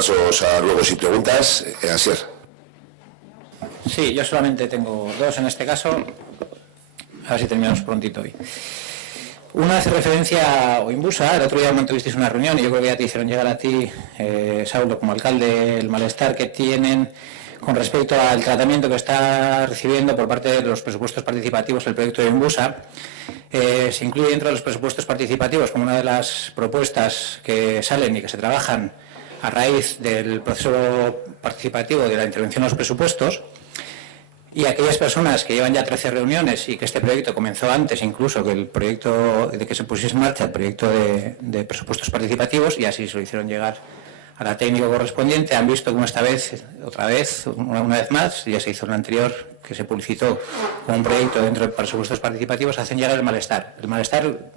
pasos a luego si preguntas. Asier. Sí, yo solamente tengo dos en este caso. A ver si terminamos prontito hoy. Una hace referencia a Oimbusa. El otro día mantuvisteis una reunión y yo creo que ya te hicieron llegar a ti, Saulo, como alcalde, el malestar que tienen con respecto al tratamiento que está recibiendo por parte de los presupuestos participativos el proyecto de Oimbusa. Se incluye dentro de los presupuestos participativos como una de las propuestas que salen y que se trabajan a raíz del proceso participativo de la intervención en los presupuestos. Y aquellas personas que llevan ya 13 reuniones y que este proyecto comenzó antes incluso que el proyecto de que se pusiese en marcha el proyecto de presupuestos participativos, y así se lo hicieron llegar a la técnica correspondiente, han visto como esta vez, otra vez, una vez más, ya se hizo en el anterior, que se publicitó como un proyecto dentro de presupuestos participativos, hacen llegar el malestar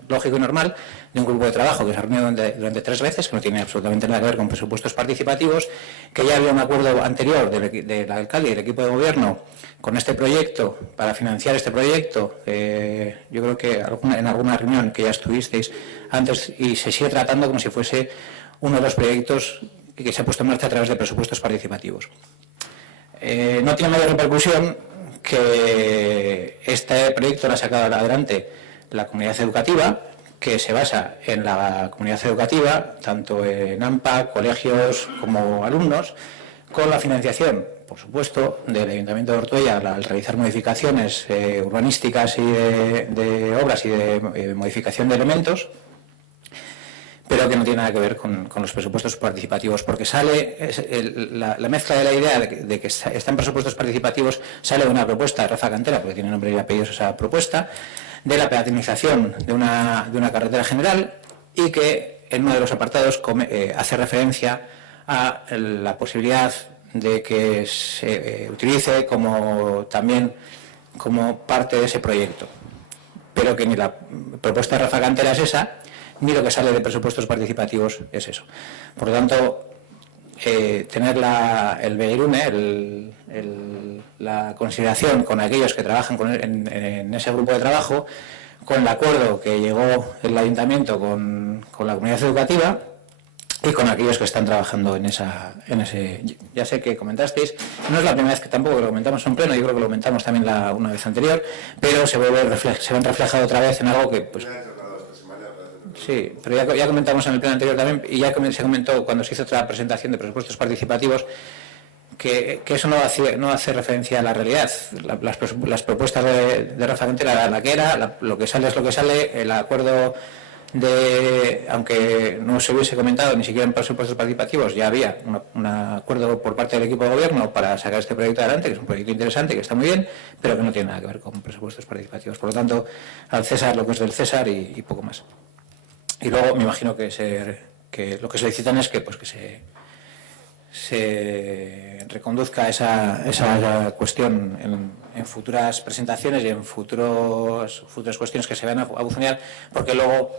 lógico y normal de un grupo de trabajo que se ha reunido durante 3 veces, que no tiene absolutamente nada que ver con presupuestos participativos, que ya había un acuerdo anterior del alcalde y del equipo de gobierno con este proyecto, para financiar este proyecto. Yo creo que en alguna reunión que ya estuvisteis antes, y se sigue tratando como si fuese uno de los proyectos que se ha puesto en marcha a través de presupuestos participativos. No tiene mayor repercusión que este proyecto lo ha sacado adelante la comunidad educativa, que se basa en la comunidad educativa, tanto en AMPA, colegios como alumnos, con la financiación, por supuesto, del Ayuntamiento de Ortuella al realizar modificaciones urbanísticas y de obras y de modificación de elementos, pero que no tiene nada que ver con los presupuestos participativos, porque sale la mezcla de la idea de que están presupuestos participativos, sale de una propuesta de Rafa Cantera, porque tiene nombre y apellidos esa propuesta, de la peatonalización de una carretera general, y que en uno de los apartados hace referencia a la posibilidad de que se utilice también como parte de ese proyecto, pero que ni la propuesta de Rafa Cantera es esa, ni lo que sale de presupuestos participativos es eso. Por lo tanto, tener el begirune, la consideración con aquellos que trabajan en ese grupo de trabajo, con el acuerdo que llegó el Ayuntamiento con la comunidad educativa y con aquellos que están trabajando en ese. Ya sé que comentasteis, no es la primera vez que tampoco lo comentamos en pleno, yo creo que lo comentamos también una vez anterior, pero se ven reflejado otra vez en algo que, pues, sí, pero ya comentamos en el pleno anterior también, y ya se comentó cuando se hizo otra presentación de presupuestos participativos, que eso no hace referencia a la realidad. Las propuestas de Rafa Cantera, la que era, lo que sale es lo que sale. El acuerdo aunque no se hubiese comentado ni siquiera en presupuestos participativos, ya había un acuerdo por parte del equipo de gobierno para sacar este proyecto adelante, que es un proyecto interesante, que está muy bien, pero que no tiene nada que ver con presupuestos participativos. Por lo tanto, al César lo que es del César y poco más. Y luego me imagino que lo que solicitan es que se reconduzca esa cuestión en futuras presentaciones y en futuras cuestiones que se van a buzonear, porque luego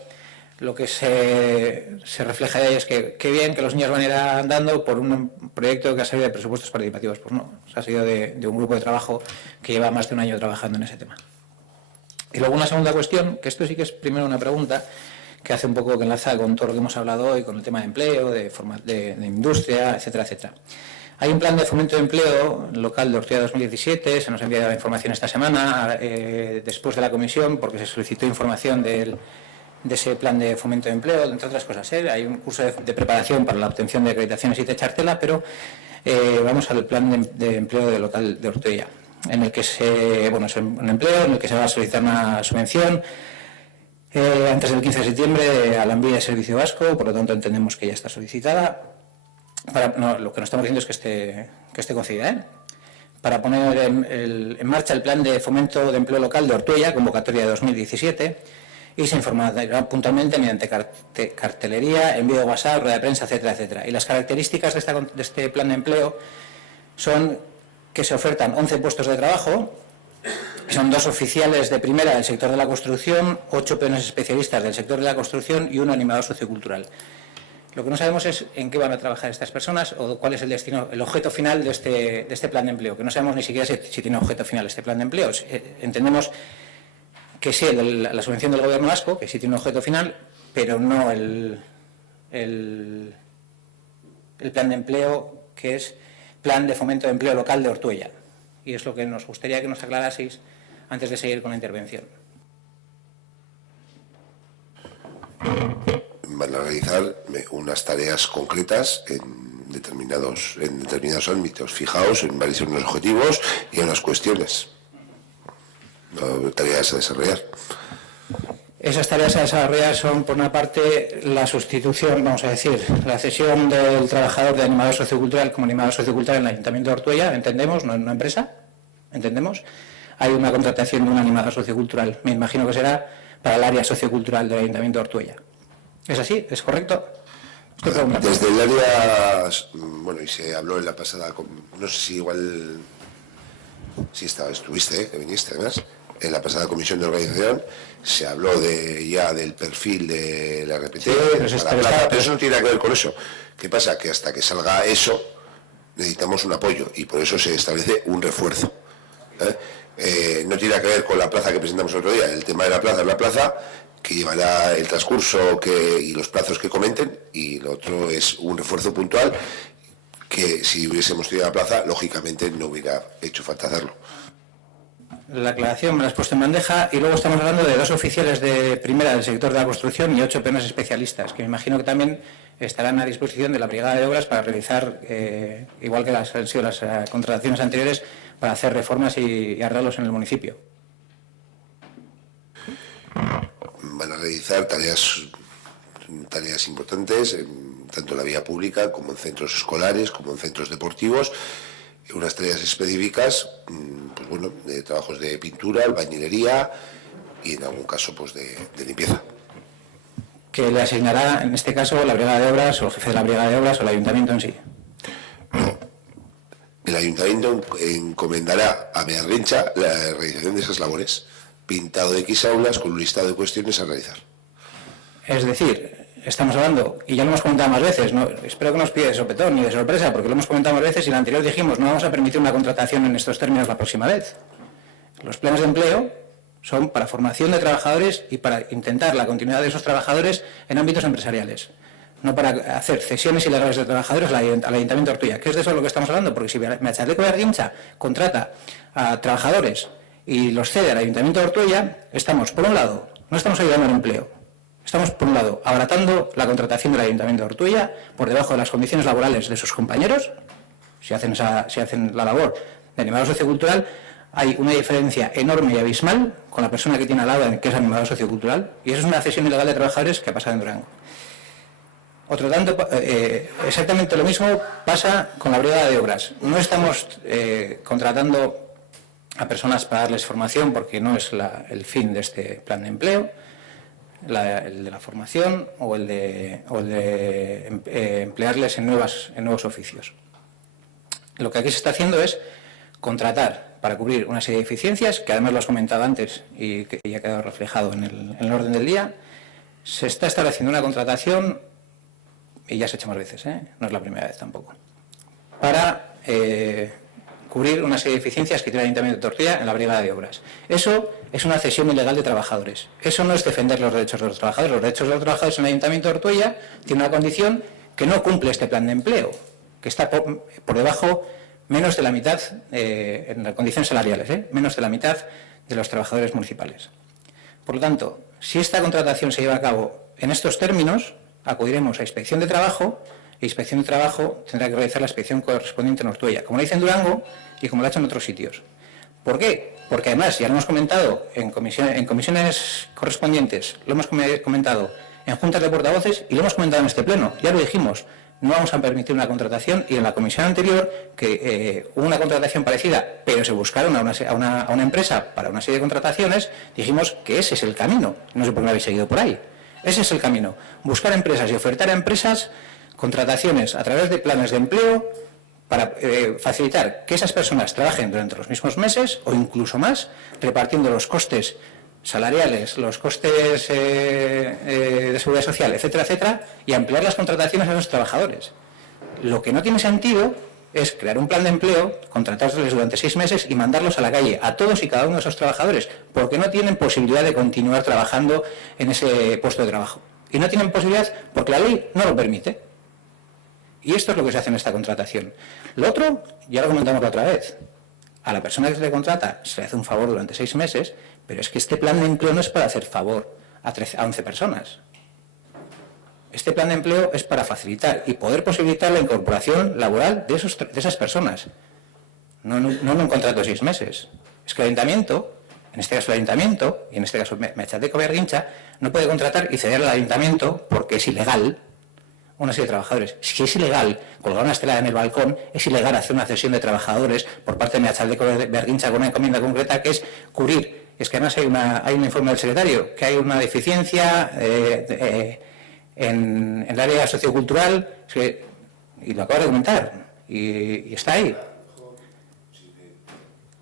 lo que se refleja de ahí es que qué bien que los niños van a ir andando por un proyecto que ha salido de presupuestos participativos. Pues no, ha salido de un grupo de trabajo que lleva más de un año trabajando en ese tema. Y luego una segunda cuestión, que esto sí que es primero una pregunta, que hace un poco que enlaza con todo lo que hemos hablado hoy, con el tema de empleo, de industria, etcétera, etcétera. Hay un plan de fomento de empleo local de Ortuella 2017, se nos ha enviado la información esta semana, después de la comisión, porque se solicitó información de ese plan de fomento de empleo, entre otras cosas. Hay un curso de preparación para la obtención de acreditaciones y techartela, pero vamos al plan de empleo de local de Ortuella, en el que es un empleo en el que se va a solicitar una subvención antes del 15 de septiembre a la Lanbide Servicio Vasco, por lo tanto entendemos que ya está solicitada. Lo que nos estamos diciendo es que esté concedida, para poner en marcha el plan de fomento de empleo local de Ortuella, convocatoria de 2017, y se informará puntualmente mediante cartelería, envío de WhatsApp, rueda de prensa, etcétera, etcétera. Y las características de este plan de empleo son que se ofertan 11 puestos de trabajo. Son 2 oficiales de primera del sector de la construcción, 8 peones especialistas del sector de la construcción y 1 animador sociocultural. Lo que no sabemos es en qué van a trabajar estas personas o cuál es el destino, el objeto final de este plan de empleo, que no sabemos ni siquiera si tiene objeto final este plan de empleo. Entendemos que sí, la subvención del gobierno vasco, que sí tiene un objeto final, pero no el plan de empleo que es Plan de Fomento de Empleo Local de Ortuella. Y es lo que nos gustaría que nos aclaraseis antes de seguir con la intervención. Van a realizar unas tareas concretas en determinados ámbitos, fijaos en varios objetivos y en las cuestiones. Tareas a desarrollar. Esas tareas a desarrollar son, por una parte, la sustitución, vamos a decir, la cesión del trabajador de animador sociocultural como animador sociocultural en el Ayuntamiento de Ortuella, entendemos, no en una empresa, entendemos. Hay una contratación de un animador sociocultural, me imagino que será para el área sociocultural del Ayuntamiento de Ortuella. ¿Es así? ¿Es correcto? Desde el área, bueno, y se habló en la pasada, no sé si igual, si estuviste, que viniste además, en la pasada comisión de organización, se habló ya del perfil de la RPT, pero eso no tiene nada que ver con eso. ¿Qué pasa? Que hasta que salga eso, necesitamos un apoyo, y por eso se establece un refuerzo. No tiene nada que ver con la plaza que presentamos el otro día. El tema de la plaza es la plaza, que llevará el transcurso y los plazos que comenten, y lo otro es un refuerzo puntual que si hubiésemos tenido la plaza, lógicamente no hubiera hecho falta hacerlo. La aclaración me la has puesto en bandeja, y luego estamos hablando de 2 oficiales de primera del sector de la construcción y 8 peones especialistas, que me imagino que también estarán a disposición de la Brigada de Obras para realizar, igual que han sido las contrataciones anteriores, para hacer reformas y arreglos en el municipio. Van a realizar tareas importantes, tanto en la vía pública como en centros escolares, como en centros deportivos, unas tareas específicas, pues bueno, de trabajos de pintura, albañilería y en algún caso pues de limpieza. Que le asignará, en este caso, la Brigada de Obras, o el jefe de la Brigada de Obras, o el Ayuntamiento en sí. No. El Ayuntamiento encomendará a Bearrincha la realización de esas labores, pintado de X aulas con un listado de cuestiones a realizar. Es decir, estamos hablando, y ya lo hemos comentado más veces, no, espero que no os pille de sopetón ni de sorpresa, porque lo hemos comentado más veces y en la anterior dijimos no vamos a permitir una contratación en estos términos la próxima vez. Los planes de empleo son para formación de trabajadores y para intentar la continuidad de esos trabajadores en ámbitos empresariales, no para hacer cesiones ilegales de trabajadores al Ayuntamiento de Ortuella, que es de eso de lo que estamos hablando, porque si Meatzaldeko Beargintza contrata a trabajadores y los cede al Ayuntamiento de Ortuella, estamos, por un lado, no estamos ayudando al empleo, estamos, por un lado, abaratando la contratación del Ayuntamiento de Ortuella por debajo de las condiciones laborales de sus compañeros. Si hacen la labor de animador sociocultural, hay una diferencia enorme y abismal con la persona que tiene al lado, que es animador sociocultural, y eso es una cesión ilegal de trabajadores que ha pasado en Durango. Otro tanto, exactamente lo mismo pasa con la Brigada de Obras. No estamos contratando a personas para darles formación, porque no es el fin de este plan de empleo, el de la formación o el de emplearles en nuevos oficios. Lo que aquí se está haciendo es contratar para cubrir una serie de deficiencias, que además lo has comentado antes y que ya ha quedado reflejado en el orden del día. Se está estableciendo una contratación, y ya se ha hecho más veces, no es la primera vez tampoco, para cubrir una serie de deficiencias que tiene el Ayuntamiento de Ortuella en la Brigada de Obras. Eso es una cesión ilegal de trabajadores. Eso no es defender los derechos de los trabajadores. Los derechos de los trabajadores en el Ayuntamiento de Ortuella tienen una condición que no cumple este plan de empleo, que está por debajo, menos de la mitad, en las condiciones salariales, menos de la mitad de los trabajadores municipales. Por lo tanto, si esta contratación se lleva a cabo en estos términos, acudiremos a Inspección de Trabajo, e Inspección de Trabajo tendrá que realizar la inspección correspondiente en Ortuella, como lo hizo en Durango y como lo ha hecho en otros sitios. ¿Por qué? Porque además, ya lo hemos comentado en comisiones correspondientes, lo hemos comentado en juntas de portavoces y lo hemos comentado en este pleno, ya lo dijimos, no vamos a permitir una contratación, y en la comisión anterior, que hubo una contratación parecida, pero se buscaron a una empresa para una serie de contrataciones, dijimos que ese es el camino, no sé por qué me habéis seguido por ahí. Ese es el camino, buscar empresas y ofertar a empresas contrataciones a través de planes de empleo para facilitar que esas personas trabajen durante los mismos meses o incluso más, repartiendo los costes salariales, los costes de seguridad social, etcétera, etcétera, y ampliar las contrataciones a los trabajadores. Lo que no tiene sentido es crear un plan de empleo, contratarles durante 6 meses y mandarlos a la calle, a todos y cada uno de esos trabajadores, porque no tienen posibilidad de continuar trabajando en ese puesto de trabajo. Y no tienen posibilidad porque la ley no lo permite. Y esto es lo que se hace en esta contratación. Lo otro, ya lo comentamos la otra vez. A la persona que se le contrata se le hace un favor durante 6 meses, pero es que este plan de empleo no es para hacer favor a 11 personas. Este plan de empleo es para facilitar y poder posibilitar la incorporación laboral de esas personas. No un contrato de 6 meses. Es que el ayuntamiento, en este caso el ayuntamiento, y en este caso Meatzaldeko Bergintza, no puede contratar y ceder al ayuntamiento porque es ilegal una serie de trabajadores. Si es ilegal colgar una estela en el balcón, es ilegal hacer una cesión de trabajadores por parte de Meatzaldeko Bergintza con una encomienda concreta que es cubrir. Es que además hay un informe del secretario, que hay una deficiencia en el área sociocultural, y lo acabo de comentar, y está ahí.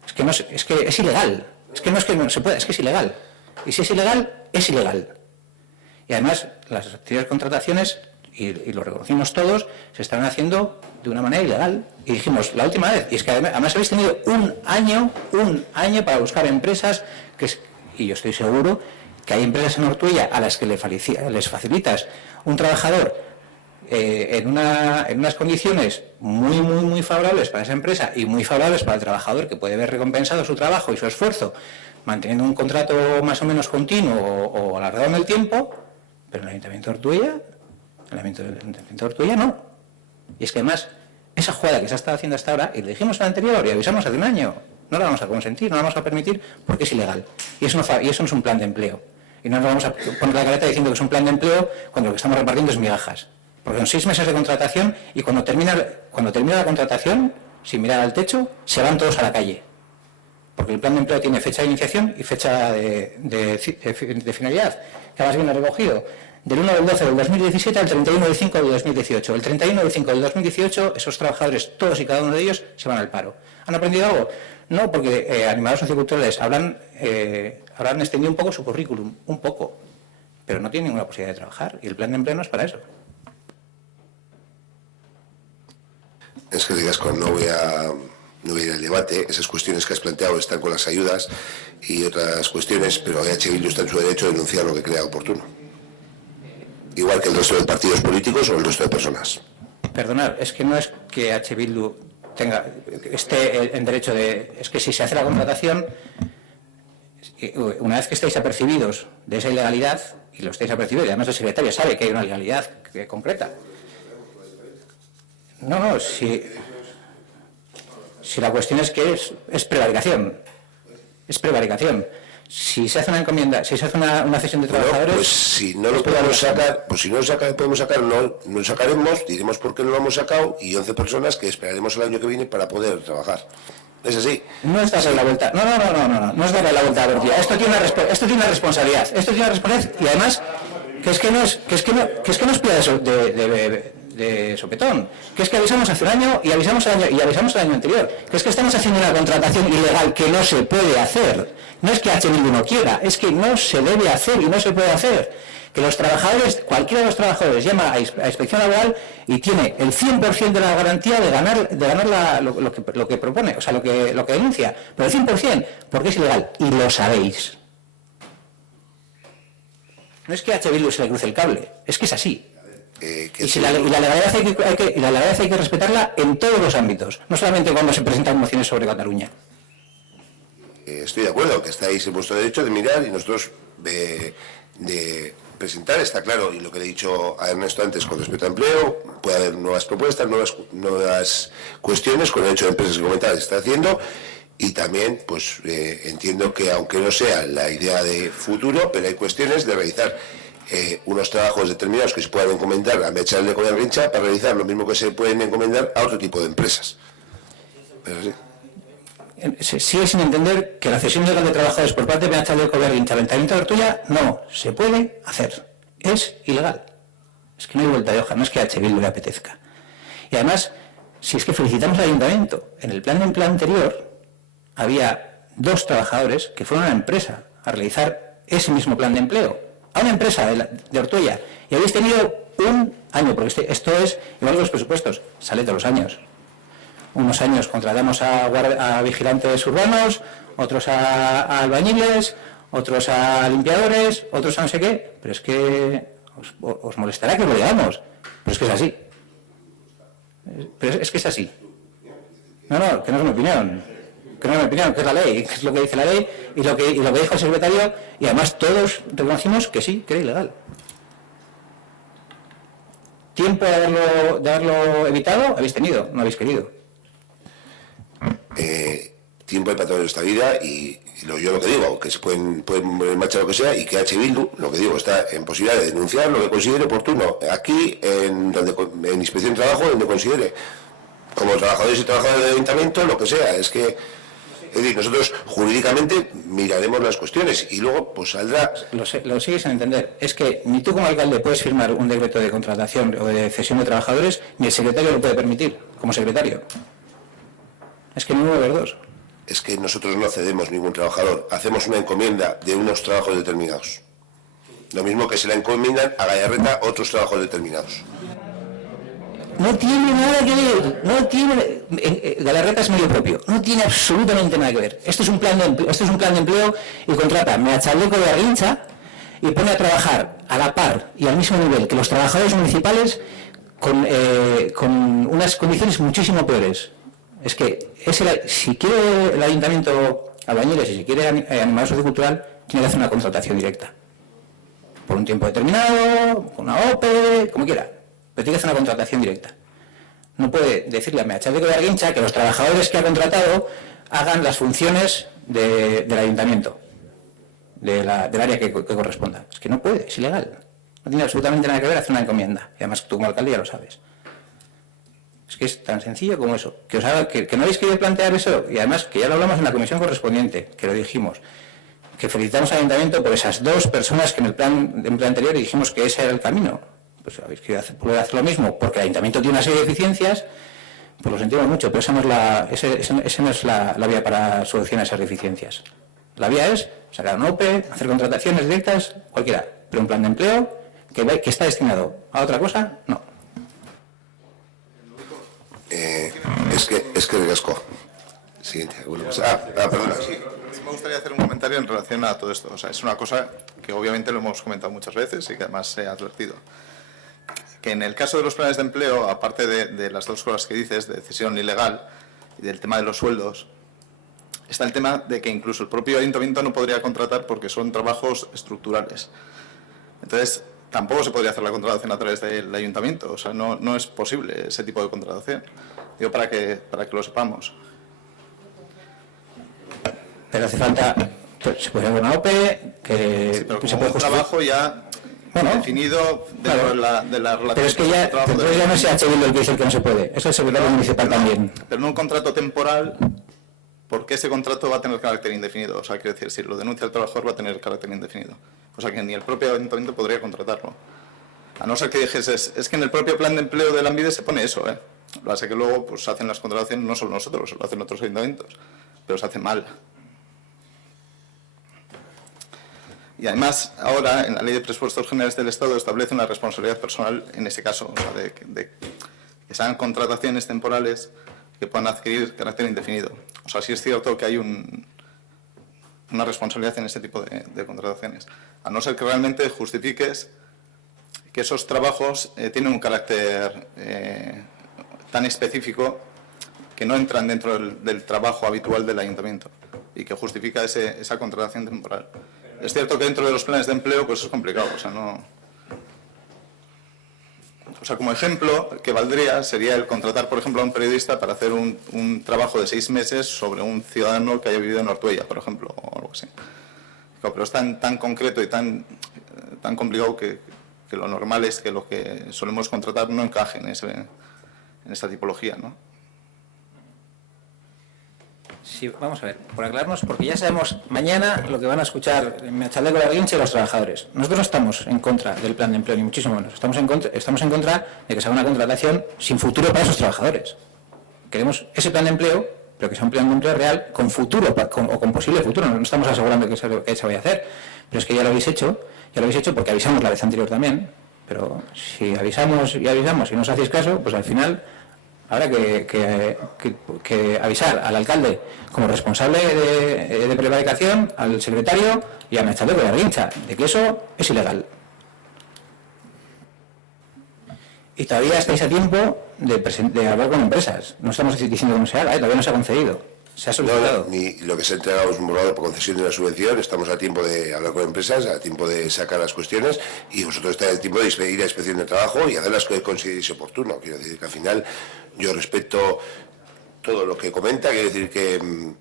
Es que es ilegal. Es que no se puede, es que es ilegal. Y si es ilegal, es ilegal. Y además, las actividades de contrataciones, y lo reconocimos todos, se están haciendo de una manera ilegal. Y dijimos, la última vez, y es que además habéis tenido un año para buscar empresas, y yo estoy seguro que hay empresas en Ortuella a las que les facilitas un trabajador en unas condiciones muy favorables para esa empresa y muy favorables para el trabajador, que puede ver recompensado su trabajo y su esfuerzo, manteniendo un contrato más o menos continuo o alargado en el tiempo, pero en el Ayuntamiento de Ortuella no. Y es que además, esa jugada que se ha estado haciendo hasta ahora, y lo dijimos en el anterior y avisamos hace un año, no la vamos a consentir, no la vamos a permitir porque es ilegal. Y eso no es un plan de empleo. Y no nos vamos a poner la careta diciendo que es un plan de empleo cuando lo que estamos repartiendo es migajas. Porque son 6 meses de contratación y cuando termina la contratación, sin mirar al techo, se van todos a la calle. Porque el plan de empleo tiene fecha de iniciación y fecha de finalidad, que además viene recogido del 1 del 12 del 2017 al 31 del 5 del 2018. El 31 del 5 del 2018, esos trabajadores, todos y cada uno de ellos, se van al paro. ¿Han aprendido algo? No, porque animadores socioculturales habrán extendido un poco su currículum, un poco, pero no tienen ninguna posibilidad de trabajar, y el plan de empleo no es para eso. Es que digas, no voy a ir al debate. Esas cuestiones que has planteado están con las ayudas y otras cuestiones, pero EH Bildu está en su derecho de denunciar lo que crea oportuno. Igual que el resto de partidos políticos o el resto de personas. Perdonad, es que no es que EH Bildu esté en derecho de... Es que si se hace la contratación, una vez que estáis apercibidos de esa ilegalidad, y lo estáis apercibidos, y además el secretario sabe que hay una ilegalidad concreta. No, si la cuestión es que es prevaricación. Es prevaricación. Si se hace una encomienda, si se hace una cesión de trabajadores... Pues si no lo podemos sacar, no lo sacaremos, diremos por qué no lo hemos sacado, y 11 personas que esperaremos el año que viene para poder trabajar. ¿Es así? No es darle la vuelta. No es darle la vuelta a la tortilla. Esto tiene una responsabilidad. Y además, que es que no es pida de sopetón, que es que avisamos hace un año y avisamos el año anterior, que es que estamos haciendo una contratación ilegal que no se puede hacer. No es que EH Bildu no quiera, es que no se debe hacer y no se puede hacer. Que los trabajadores, cualquiera de los trabajadores llama a inspección laboral y tiene el 100% de la garantía de ganar lo que propone, o sea, lo que denuncia, pero el 100%, porque es ilegal, y lo sabéis. No es que a EH Bildu se le cruce el cable, es que es así. Y la legalidad hay que respetarla en todos los ámbitos, no solamente cuando se presentan mociones sobre Cataluña. Estoy de acuerdo, que estáis en vuestro derecho de mirar y nosotros de presentar, está claro, y lo que le he dicho a Ernesto antes con respecto a empleo, puede haber nuevas propuestas, nuevas cuestiones con el hecho de empresas que comentaba, se está haciendo, y también pues entiendo que aunque no sea la idea de futuro, pero hay cuestiones de realizar unos trabajos determinados que se puedan encomendar a Meatzaldeko Bergintza para realizar lo mismo que se pueden encomendar a otro tipo de empresas. Pero sí. Sigue sin entender que la cesión legal de trabajadores por parte de Meatzaldeko Bergintza al Ayuntamiento de Ortuella no se puede hacer. Es ilegal. Es que no hay vuelta de hoja, no es que a EH Bildu le apetezca. Y además, si es que felicitamos al Ayuntamiento, en el plan de empleo anterior había 2 trabajadores que fueron a una empresa a realizar ese mismo plan de empleo. A una empresa de Ortuella, y habéis tenido un año, porque esto es igual que los presupuestos, sale todos los años. Unos años contratamos a vigilantes urbanos, otros a albañiles, otros a limpiadores, otros a no sé qué, pero es que os molestará que lo digamos, pero es que es así. Pero es que es así. No, que no es mi opinión. Que no es mi opinión, que es la ley, que es lo que dice la ley y lo que dijo el secretario, y además todos reconocimos que sí, que era ilegal. ¿Tiempo de haberlo evitado? Habéis tenido, no habéis querido. Tiempo hay para todo en esta vida y yo lo que digo, que se pueden poner en marcha lo que sea, y que H. Bildu, lo que digo, está en posibilidad de denunciar lo que considere oportuno aquí en Inspección de Trabajo, donde considere, como trabajadores y trabajadoras del ayuntamiento, lo que sea. Es decir, nosotros jurídicamente miraremos las cuestiones y luego pues saldrá. Lo sigues sin entender. Es que ni tú como alcalde puedes firmar un decreto de contratación o de cesión de trabajadores, ni el secretario lo puede permitir como secretario. Es que ninguno de los dos. Es que nosotros no cedemos ningún trabajador, hacemos una encomienda de unos trabajos determinados. Lo mismo que se le encomiendan a Gallarreta otros trabajos determinados. No tiene nada que ver, Galarreta es medio propio, no tiene absolutamente nada que ver. Esto es un plan de empleo, y contrata a Chaleco de Arrincha y pone a trabajar a la par y al mismo nivel que los trabajadores municipales con unas condiciones muchísimo peores. Es que si quiere el ayuntamiento albañiles y si quiere animar sociocultural, tiene que hacer una contratación directa. Por un tiempo determinado, con una OPE, como quiera. Pero tiene que hacer una contratación directa. No puede decirle a Chaleco de Arrincha que los trabajadores que ha contratado hagan las funciones del ayuntamiento, del área que corresponda. Es que no puede, es ilegal. No tiene absolutamente nada que ver hacer una encomienda. Y además tú como alcalde ya lo sabes. Es que es tan sencillo como eso. Que no habéis querido plantear eso, y además que ya lo hablamos en la comisión correspondiente, que lo dijimos, que felicitamos al ayuntamiento por esas dos personas que en el plan anterior dijimos que ese era el camino. Pues habéis querido volver a hacer lo mismo, porque el ayuntamiento tiene una serie de deficiencias, pues lo sentimos mucho, pero esa no es la vía para solucionar esas deficiencias. La vía es sacar un OPE, hacer contrataciones directas, cualquiera, pero un plan de empleo que está destinado a otra cosa, no. Es que ricasco. Siguiente. Perdona. Sí, me gustaría hacer un comentario en relación a todo esto. O sea, es una cosa que obviamente lo hemos comentado muchas veces y que además se ha advertido. Que en el caso de los planes de empleo, aparte de las dos cosas que dices, de cesión ilegal y del tema de los sueldos, está el tema de que incluso el propio ayuntamiento no podría contratar porque son trabajos estructurales. Entonces, tampoco se podría hacer la contratación a través del ayuntamiento. O sea, no es posible ese tipo de contratación. Digo, para que lo sepamos. Pero hace falta, se puede hacer una OPE, que sí, pero se puede un trabajo ya definido dentro de la relación. Pero es que ya no es H. Bildu el que dice que no se puede, eso es el secretario municipal también. Pero en un contrato temporal, porque ese contrato va a tener carácter indefinido. O sea, quiero decir, si lo denuncia el trabajador va a tener carácter indefinido. O sea, que ni el propio ayuntamiento podría contratarlo. A no ser que dijeses, es que en el propio plan de empleo de Lanbide se pone eso, Lo hace que luego pues hacen las contrataciones, no solo nosotros, lo hacen otros ayuntamientos, pero se hace mal. Y además, ahora, en la Ley de Presupuestos Generales del Estado establece una responsabilidad personal en ese caso, o sea, de que se hagan contrataciones temporales que puedan adquirir carácter indefinido. O sea, sí es cierto que hay una responsabilidad en ese tipo de contrataciones. A no ser que realmente justifiques que esos trabajos tienen un carácter tan específico que no entran dentro del trabajo habitual del ayuntamiento y que justifica esa contratación temporal. Es cierto que dentro de los planes de empleo pues es complicado, o sea, como ejemplo que valdría sería el contratar, por ejemplo, a un periodista para hacer un trabajo de 6 meses sobre un ciudadano que haya vivido en Ortuella, por ejemplo, o algo así. Claro, pero es tan concreto y tan complicado que lo normal es que lo que solemos contratar no encaje en esa tipología, ¿no? Sí, vamos a ver, por aclararnos, porque ya sabemos mañana lo que van a escuchar en Chaleco de Arrincha y los trabajadores. Nosotros no estamos en contra del plan de empleo, ni muchísimo menos. Estamos en contra de que se haga una contratación sin futuro para esos trabajadores. Queremos ese plan de empleo, pero que sea un plan de empleo real, con futuro o con posible futuro. No estamos asegurando que se vaya a hacer, pero es que ya lo habéis hecho porque avisamos la vez anterior también. Pero si avisamos y no os hacéis caso, pues al final habrá que avisar al alcalde como responsable de prevaricación, al secretario y a Chaleco de Arrincha de que eso es ilegal. Y todavía estáis a tiempo de hablar con empresas. No estamos diciendo que no se haga, todavía no se ha concedido. Se ha solicitado. Ni lo que se ha entregado es un borrador por concesión de una subvención. Estamos a tiempo de hablar con empresas, a tiempo de sacar las cuestiones, y vosotros estáis a tiempo de ir a inspección de trabajo y hacer las que consideréis oportuno. Quiero decir que al final yo respeto todo lo que comenta, quiero decir que...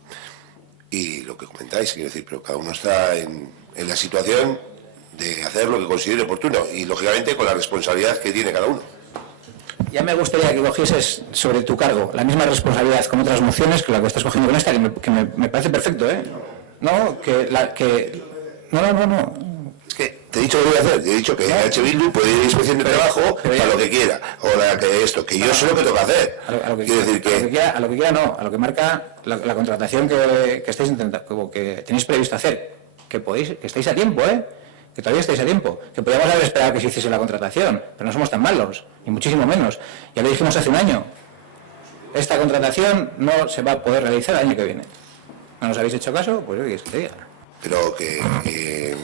Y lo que comentáis, quiero decir, pero cada uno está en la situación de hacer lo que considere oportuno y, lógicamente, con la responsabilidad que tiene cada uno. Ya me gustaría que cogieses sobre tu cargo la misma responsabilidad con otras mociones que la que estás cogiendo con esta, que me parece perfecto, ¿eh? No, No. Es que te he dicho lo que voy a hacer, te he dicho que H. Bildu puede ir a inspección de trabajo para lo que quiera, o la que esto, que yo sé lo que toca hacer. A lo que quiera no, a lo que marca la contratación que estáis intentando, que tenéis previsto hacer, que estáis a tiempo, que todavía estáis a tiempo, que podríamos haber esperado que se hiciese la contratación, pero no somos tan malos, ni muchísimo menos. Ya lo dijimos hace un año. Esta contratación no se va a poder realizar el año que viene. ¿No nos habéis hecho caso? Pues yo que te diga. Pero que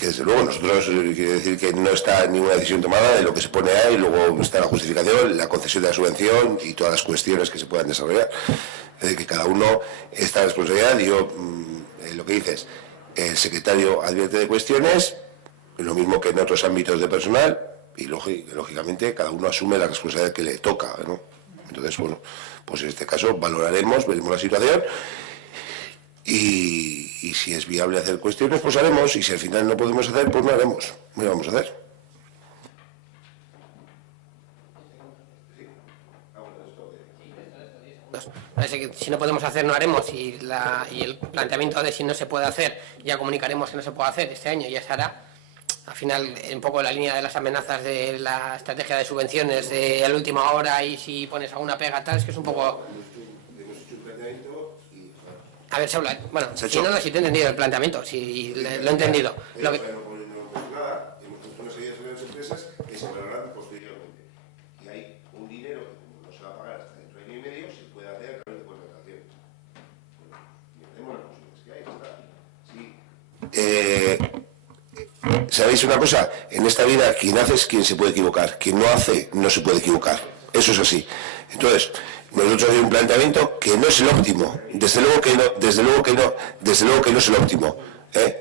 desde luego nosotros, quiere decir que no está ninguna decisión tomada de lo que se pone ahí, luego está la justificación, la concesión de la subvención y todas las cuestiones que se puedan desarrollar. Es decir, que cada uno está en responsabilidad. Y yo, lo que dices, el secretario advierte de cuestiones, lo mismo que en otros ámbitos de personal, y lógicamente cada uno asume la responsabilidad que le toca, ¿no? Entonces, bueno, pues en este caso valoraremos, veremos la situación, y si es viable hacer cuestiones, pues haremos, y si al final no podemos hacer, pues no haremos, no lo vamos a hacer. Si no podemos hacer, no haremos, y el planteamiento de si no se puede hacer, ya comunicaremos que no se puede hacer este año, ya se hará. Al final, un poco la línea de las amenazas de la estrategia de subvenciones de a la última hora, y si pones alguna pega tal, es que es un poco... A ver, Saúl, bueno, si te he entendido el planteamiento, si lo he entendido. Lo que... nada, hemos puesto una serie de empresas que se valorarán posteriormente. Y hay un dinero que no se va a pagar hasta dentro de año y medio, se puede hacer a través de contratación. Y hacemos las posibilidades que hay, está. ¿Sabéis una cosa? En esta vida, quien hace es quien se puede equivocar. Quien no hace, no se puede equivocar. Eso es así. Entonces, nosotros hay un planteamiento que no es el óptimo, desde luego que no es el óptimo,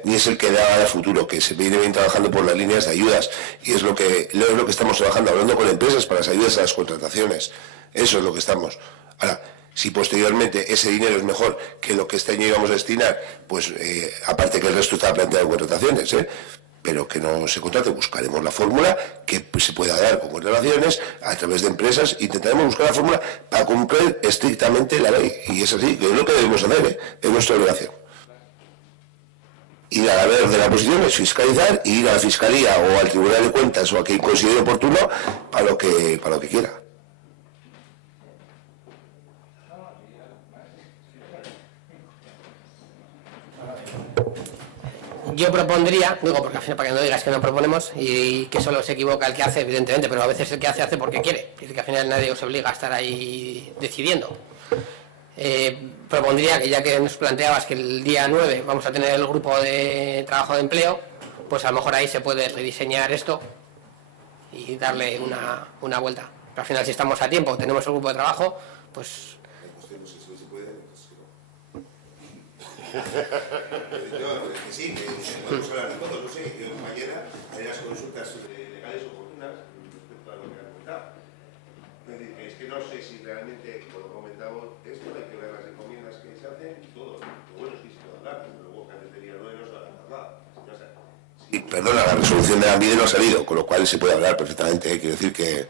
ni es el que da a futuro, que se viene bien trabajando por las líneas de ayudas, y es lo que estamos trabajando, hablando con empresas para las ayudas a las contrataciones. Eso es lo que estamos. Ahora, si posteriormente ese dinero es mejor que lo que este año íbamos a destinar, pues aparte que el resto está planteado en contrataciones, pero que no se contrate, buscaremos la fórmula que se pueda dar con contrataciones a través de empresas. Intentaremos buscar la fórmula para cumplir estrictamente la ley, y es así, que es lo que debemos hacer, es nuestra obligación. Ir a la vez de la oposición es fiscalizar, y ir a la Fiscalía o al Tribunal de Cuentas o a quien considere oportuno para lo que quiera. Yo propondría, digo, porque al final para que no digas que no proponemos y que solo se equivoca el que hace, evidentemente, pero a veces el que hace porque quiere, es decir, que al final nadie os obliga a estar ahí decidiendo. Propondría que, ya que nos planteabas que el día 9 vamos a tener el grupo de trabajo de empleo, pues a lo mejor ahí se puede rediseñar esto y darle una vuelta. Pero al final, si estamos a tiempo, tenemos el grupo de trabajo, pues... Sí, podemos hablar de todos, no sé, yo mañana haré las consultas legales oportunas respecto a lo que ha comentado. Es que no sé si realmente, como lo comentaba esto, hay que ver las encomiendas que se hacen y todo. Lo bueno es que se puede hablar, pero luego que antes de día 9 no se va a hablar. Sí, perdona, la resolución de Ambide no ha salido, con lo cual se puede hablar perfectamente, quiero decir que...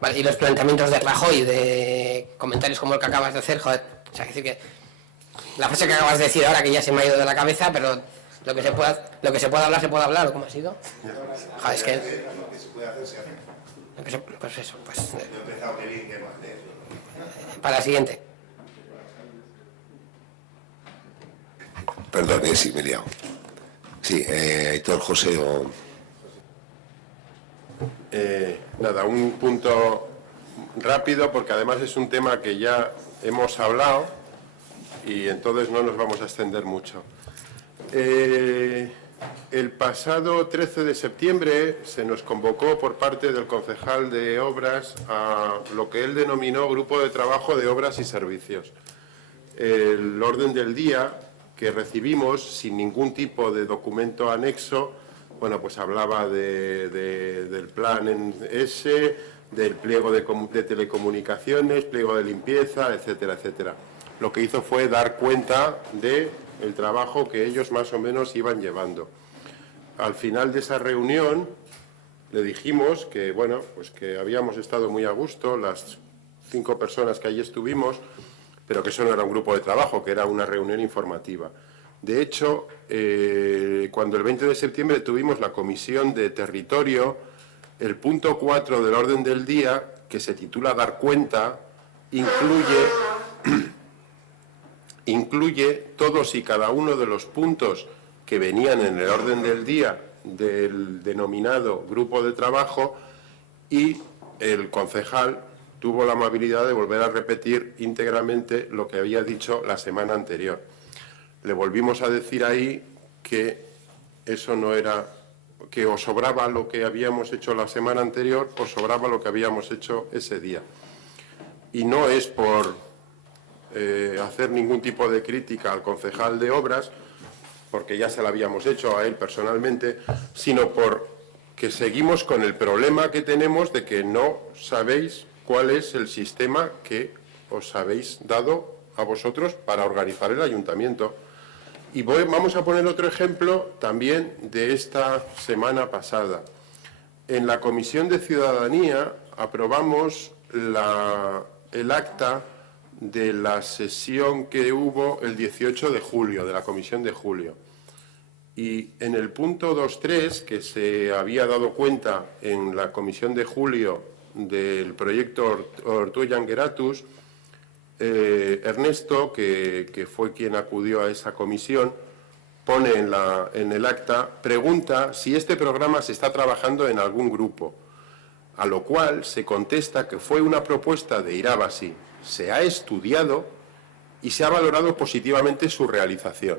Vale, y los planteamientos de Rajoy, de comentarios como el que acabas de hacer, joder, o sea, decir que la frase que acabas de decir ahora, que ya se me ha ido de la cabeza, pero lo que se pueda hablar, ¿o cómo ha sido? Joder, es que... Lo que se puede hacer, se hace. Pues eso, pues... Yo he empezado que bien, que mal, para la siguiente. Perdón, sí, me he liado. Sí, Héctor, José o... Nada, un punto rápido, porque además es un tema que ya hemos hablado y entonces no nos vamos a extender mucho. El pasado 13 de septiembre se nos convocó por parte del concejal de Obras a lo que él denominó Grupo de Trabajo de Obras y Servicios. El orden del día que recibimos, sin ningún tipo de documento anexo, bueno, pues hablaba del plan en ese, del pliego de telecomunicaciones, pliego de limpieza, etcétera, etcétera. Lo que hizo fue dar cuenta del trabajo que ellos más o menos iban llevando. Al final de esa reunión le dijimos que, bueno, pues que habíamos estado muy a gusto, las 5 personas que allí estuvimos, pero que eso no era un grupo de trabajo, que era una reunión informativa. De hecho, cuando el 20 de septiembre tuvimos la comisión de territorio, el punto 4 del orden del día, que se titula Dar cuenta, incluye todos y cada uno de los puntos que venían en el orden del día del denominado grupo de trabajo, y el concejal tuvo la amabilidad de volver a repetir íntegramente lo que había dicho la semana anterior. Le volvimos a decir ahí que eso no era, que o sobraba lo que habíamos hecho la semana anterior o sobraba lo que habíamos hecho ese día. Y no es por hacer ningún tipo de crítica al concejal de Obras, porque ya se la habíamos hecho a él personalmente, sino porque seguimos con el problema que tenemos de que no sabéis cuál es el sistema que os habéis dado a vosotros para organizar el ayuntamiento. Y vamos a poner otro ejemplo también de esta semana pasada. En la Comisión de Ciudadanía aprobamos el acta de la sesión que hubo el 18 de julio, de la Comisión de Julio. Y en el punto 2.3, que se había dado cuenta en la Comisión de Julio del proyecto Ortuella-Geratus, Ernesto, que fue quien acudió a esa comisión, pone en el acta, pregunta si este programa se está trabajando en algún grupo, a lo cual se contesta que fue una propuesta de Irabasi, se ha estudiado y se ha valorado positivamente su realización.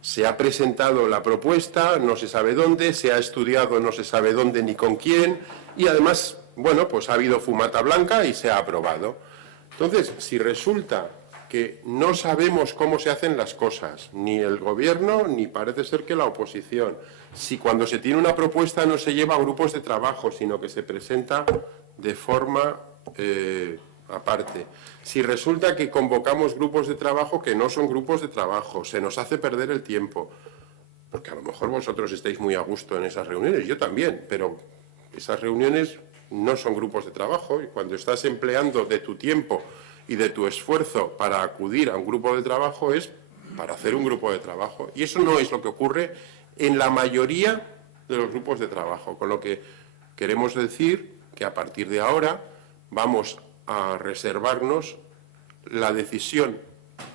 Se ha presentado la propuesta, no se sabe dónde, se ha estudiado, no se sabe dónde ni con quién, y además, bueno, pues ha habido fumata blanca y se ha aprobado. Entonces, si resulta que no sabemos cómo se hacen las cosas, ni el Gobierno, ni parece ser que la oposición, si cuando se tiene una propuesta no se lleva a grupos de trabajo, sino que se presenta de forma aparte, si resulta que convocamos grupos de trabajo que no son grupos de trabajo, se nos hace perder el tiempo, porque a lo mejor vosotros estáis muy a gusto en esas reuniones, yo también, pero esas reuniones no son grupos de trabajo, y cuando estás empleando de tu tiempo y de tu esfuerzo para acudir a un grupo de trabajo es para hacer un grupo de trabajo, y eso no es lo que ocurre en la mayoría de los grupos de trabajo, con lo que queremos decir que a partir de ahora vamos a reservarnos la decisión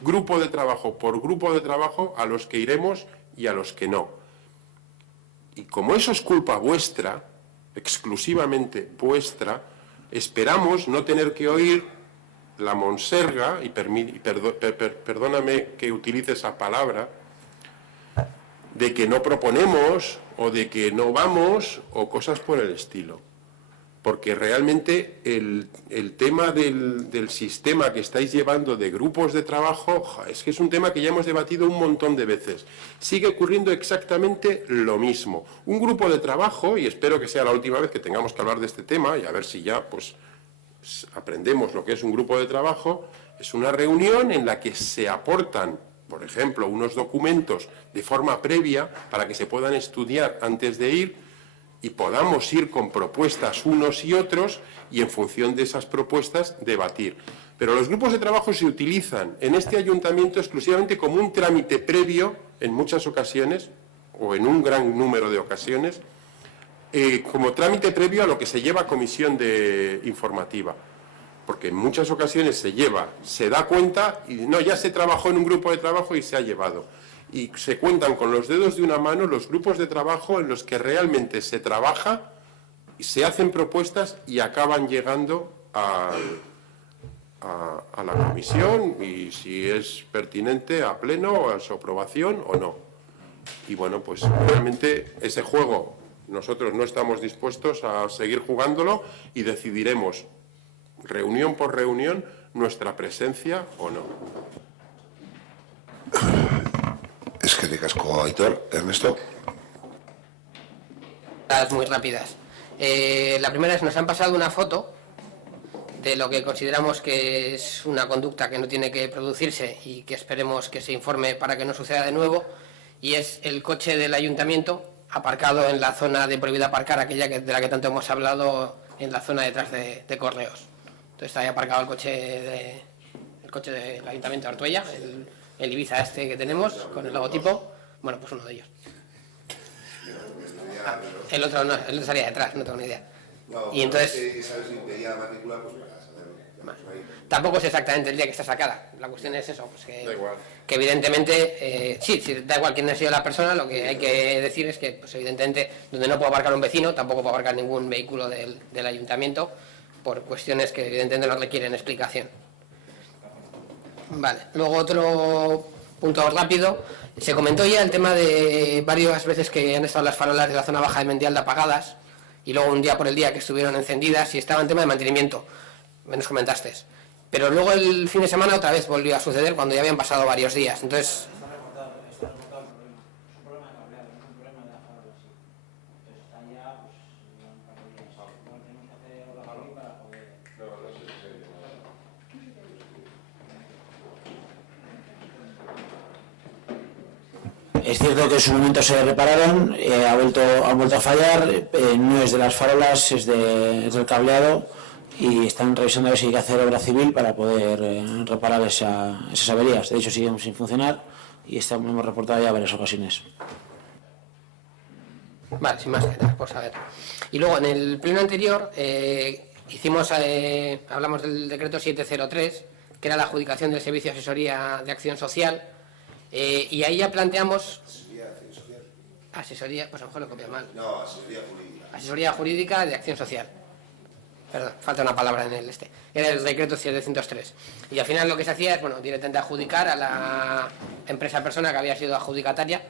grupo de trabajo por grupo de trabajo a los que iremos y a los que no. Y como eso es culpa vuestra, exclusivamente vuestra, esperamos no tener que oír la monserga, y perdóname que utilice esa palabra, de que no proponemos o de que no vamos o cosas por el estilo. Porque realmente el tema del sistema que estáis llevando de grupos de trabajo, es que es un tema que ya hemos debatido un montón de veces. Sigue ocurriendo exactamente lo mismo. Un grupo de trabajo, y espero que sea la última vez que tengamos que hablar de este tema, y a ver si ya pues aprendemos lo que es un grupo de trabajo, es una reunión en la que se aportan, por ejemplo, unos documentos de forma previa para que se puedan estudiar antes de ir, y podamos ir con propuestas unos y otros y en función de esas propuestas debatir. Pero los grupos de trabajo se utilizan en este ayuntamiento exclusivamente como un trámite previo en muchas ocasiones, o en un gran número de ocasiones, como trámite previo a lo que se lleva a comisión informativa. Porque en muchas ocasiones se da cuenta y no, ya se trabajó en un grupo de trabajo y se ha llevado. Y se cuentan con los dedos de una mano los grupos de trabajo en los que realmente se trabaja, y se hacen propuestas y acaban llegando a la comisión, y si es pertinente a pleno o a su aprobación o no. Y bueno, pues realmente ese juego nosotros no estamos dispuestos a seguir jugándolo y decidiremos reunión por reunión nuestra presencia o no. Es que de casco, Aitor. Ernesto. Muy rápidas. La primera es, nos han pasado una foto de lo que consideramos que es una conducta que no tiene que producirse y que esperemos que se informe para que no suceda de nuevo, y es el coche del ayuntamiento aparcado en la zona de prohibida aparcar, aquella de la que tanto hemos hablado, en la zona detrás de Correos. Entonces está ahí aparcado el coche del ayuntamiento de Ortuella, el Ibiza este que tenemos con el logotipo. Bueno, pues uno de ellos. El otro no, el otro estaría detrás, no tengo ni idea. Y entonces tampoco es exactamente el día que está sacada. La cuestión es eso, pues que evidentemente, sí, da igual quién ha sido la persona. Lo que hay que decir es que, pues evidentemente, donde no puede aparcar un vecino, tampoco puede aparcar ningún vehículo del ayuntamiento, por cuestiones que evidentemente no requieren explicación. Vale, luego otro punto rápido. Se comentó ya el tema de varias veces que han estado las farolas de la zona baja de Mendialde apagadas, y luego un día por el día que estuvieron encendidas, y estaba en tema de mantenimiento, nos comentaste. Pero luego el fin de semana otra vez volvió a suceder cuando ya habían pasado varios días. Entonces, es cierto que en su momento se repararon, han vuelto a fallar, no es de las farolas, es del cableado, y están revisando a ver si hay que hacer obra civil para poder reparar esas averías. De hecho, siguen sin funcionar y hemos reportado ya varias ocasiones. vale, sin más que nada, por saber. Y luego en el pleno anterior hablamos del decreto 703, que era la adjudicación del servicio de asesoría de acción social, y ahí ya planteamos asesoría, pues a lo mejor lo copia mal. No, asesoría jurídica. Asesoría jurídica de acción social. Perdón, falta una palabra en el este. Era el decreto 703. Y al final lo que se hacía es, bueno, directamente adjudicar a la empresa persona que había sido adjudicataria.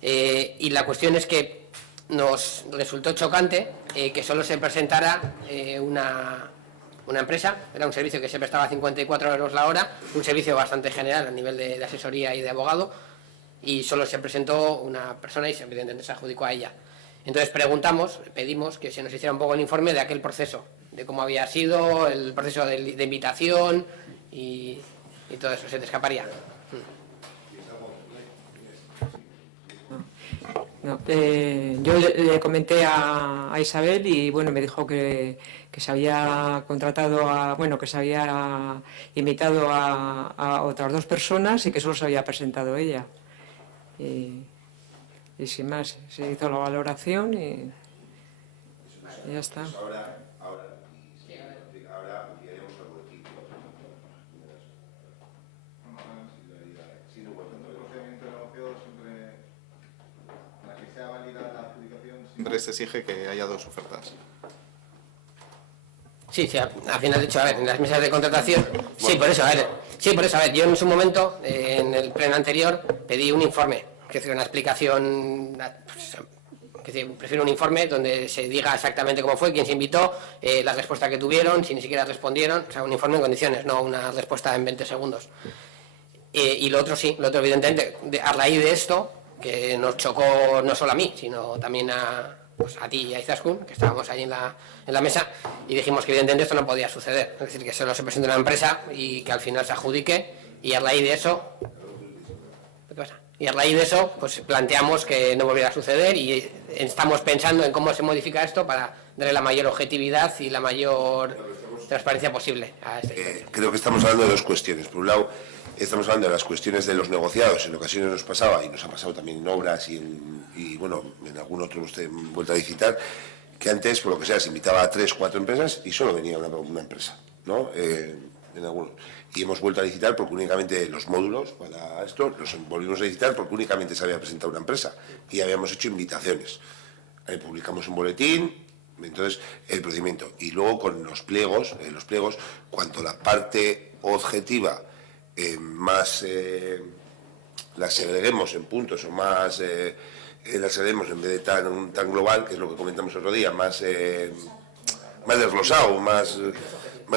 Y la cuestión es que nos resultó chocante que solo se presentara una empresa. Era un servicio que se prestaba a 54 euros la hora, un servicio bastante general a nivel de asesoría y de abogado, y solo se presentó una persona y evidentemente se adjudicó a ella. Entonces pedimos que se nos hiciera un poco el informe de aquel proceso, de cómo había sido el proceso de invitación y todo eso. Se te escaparía. No, yo le comenté a Isabel y bueno, me dijo que se había contratado que se había invitado a otras dos personas y que solo se había presentado ella. Y sin más, se hizo la valoración y ya está. Ahora enviaremos al boletín. Siempre se exige que haya dos ofertas. Sí, al final de hecho, a ver, en las mesas de contratación, sí, por eso, a ver, yo en su momento, en el pleno anterior, pedí un informe, que es una explicación, prefiero un informe donde se diga exactamente cómo fue, quién se invitó, la respuesta que tuvieron, si ni siquiera respondieron, o sea, un informe en condiciones, no una respuesta en 20 segundos. Y lo otro sí, evidentemente, a raíz de esto, que nos chocó no solo a mí, sino también a ti y a Izaskun, que estábamos ahí en la mesa, y dijimos que evidentemente esto no podía suceder, es decir, que solo se presente una empresa y que al final se adjudique, y a raíz de eso, ¿qué pasa? Y a raíz de eso, pues planteamos que no volviera a suceder y estamos pensando en cómo se modifica esto para darle la mayor objetividad y la mayor transparencia posible a este. Creo que estamos hablando de dos cuestiones. Por un lado, estamos hablando de las cuestiones de los negociados. En ocasiones nos pasaba, y nos ha pasado también en obras y bueno, en algún otro usted vuelta a visitar, que antes, por lo que sea, se invitaba a 3 o 4 empresas y solo venía una empresa, ¿no? En algunos. Y hemos vuelto a licitar porque únicamente los módulos para esto los volvimos a licitar porque únicamente se había presentado una empresa y habíamos hecho invitaciones. Publicamos un boletín, entonces el procedimiento. Y luego con los pliegos, cuanto la parte objetiva más las segreguemos en puntos o más, las segreguemos en vez de tan global, que es lo que comentamos otro día, más desglosado, más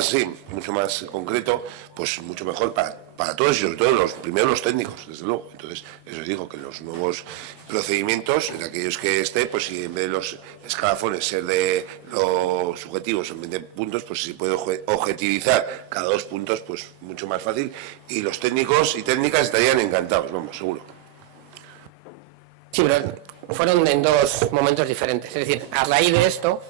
sí, mucho más concreto, pues mucho mejor para todos y sobre todo primero los técnicos, desde luego. Entonces, eso digo, que los nuevos procedimientos, en aquellos que esté, pues si en vez de los escalafones ser de los subjetivos en 20 puntos, pues si se puede objetivizar cada 2 puntos, pues mucho más fácil. Y los técnicos y técnicas estarían encantados, vamos, seguro. Sí, pero fueron en 2 momentos diferentes. Es decir, a raíz de esto,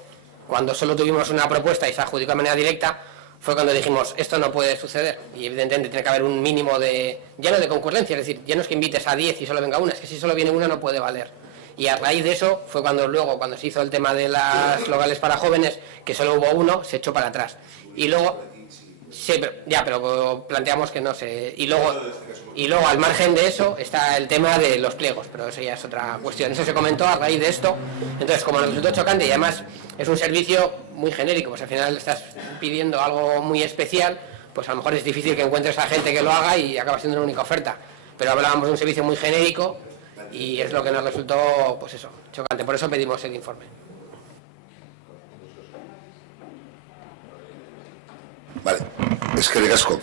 cuando solo tuvimos una propuesta y se adjudicó de manera directa, fue cuando dijimos, esto no puede suceder. Y evidentemente tiene que haber un mínimo de, ya no de concurrencia, es decir, ya no es que invites a 10 y solo venga una, es que si solo viene una no puede valer. Y a raíz de eso fue cuando luego, cuando se hizo el tema de las locales para jóvenes, que solo hubo uno, se echó para atrás. Y luego, sí, pero planteamos que no se... Y luego al margen de eso está el tema de los pliegos, pero eso ya es otra cuestión. Eso se comentó a raíz de esto. Entonces, como nos resultó chocante y además es un servicio muy genérico, pues al final estás pidiendo algo muy especial, pues a lo mejor es difícil que encuentres a gente que lo haga y acaba siendo una única oferta. Pero hablábamos de un servicio muy genérico y es lo que nos resultó, pues eso, chocante. Por eso pedimos el informe. Vale, es que de casco.